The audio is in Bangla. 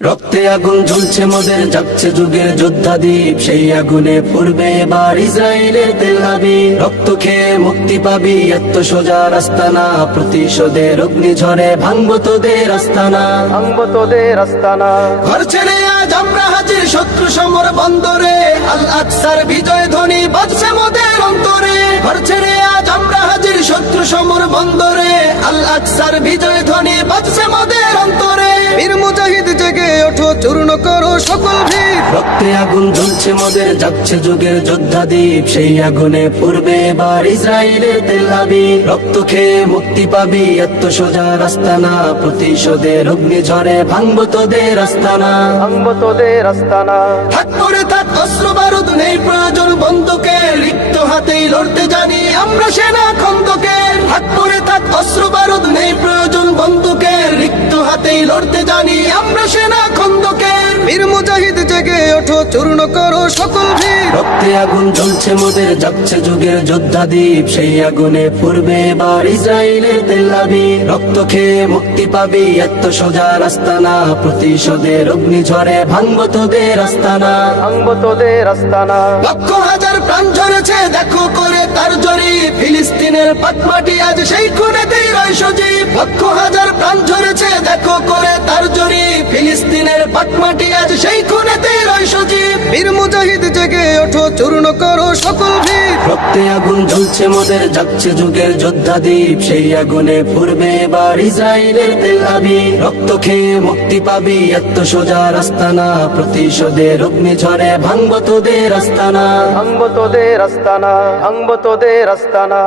রক্তে আগুন জ্বলছে মোদের, জাগছে যুগের যোদ্ধা দ্বীপ, সেই আগুনে পড়বে এবার ইসরায়েলের তেল আবিব। রক্ত খেয়ে মুক্তি পাবি, এত সোজা রাস্তা না, প্রতিশোধের অগ্নিঝড়ে ভাঙবো তোদের আস্তানা, ভাঙবো তোদের আস্তানা। ঘর ছেড়ে আজ আমরা হাজির শত্রু সমর বন্দরে, আল আকসার বিজয় ধ্বনি বাজছে মোদের অন্তরে। ঘর ছেড়ে আজ আমরা হাজির শত্রু সমর বন্দরে, আল আকসার বিজয় ধ্বনি বাজছে মোদের অন্তরে। বীর মুজাহিদ জেগে ওঠো, চূর্ণ করো সকল ভিড়। রক্তে আগুন জ্বলছে মোদের, যাচ্ছে যুগের যোদ্ধা দ্বীপ, সেই আগুনে পড়বে এবার ইসরায়েলের তেল আবিব। রক্ত খেয়ে মুক্তি পাবি, এত সোজা রাস্তা না, প্রতিশোধের অগ্নিঝড়ে ভাঙবো তোদের আস্তানা, ভাঙবো তোদের আস্তানা। থাক পরে থাক অস্ত্র বারুদ, নেই প্রয়োজন বন্দুকের, লিপ্ত হাতেই লড়তে জানি আমরা সেনা খন্দকের। থাক পরে থাক অস্ত্র বারুদ, নেই প্রয়োজন বন্দুকের, লিপ্ত হাতেই লড়তে জানি আমরা সেনা খন্দকের। বীর মুজাহিদ জেগে ওঠো, চূর্ণ করো সকল ভিড়। রক্তে আগুন জ্বলছে মোদের, যাচ্ছে যুগের যোদ্ধা দ্বীপ, সেই আগুনে পড়বে এবার ইসরায়েলের তেল আবিব। রক্ত খেয়ে মুক্তি পাবি, এত সোজা রাস্তা না, প্রতিশোধের অগ্নিঝড়ে ভাঙবো তোদের আস্তানা, ভাঙবো তোদের আস্তানা। লক্ষ হাজার প্রাণ ঝরেছে দেখো করে তার জরি, ফিলিস্তিনের পাটমাটি আজ সেই খুনেতেই রয় সজীব। লক্ষ হাজার প্রাণ ঝরেছে দেখো করে তার জরি, ফিলিস্তিনের পাটমাটি আজ সেই খুনেতেই রয় সজীব। বীর মুজাহিদ জেগে ওঠো, চূর্ণ করো সকল ভিড়। রক্তে আগুন জ্বলছে মোদের, যাচ্ছে যুগের যোদ্ধা দ্বীপ, সেই আগুনে পড়বে এবার ইসরায়েলের তেল আবিব। রক্ত খেয়ে মুক্তি পাবি, এত সোজা রাস্তা না, প্রতিশোধের অগ্নিঝড়ে ভাঙবো তোদের আস্তানা, ভাঙবো তোদের আস্তানা, ভাঙবো তোদের আস্তানা।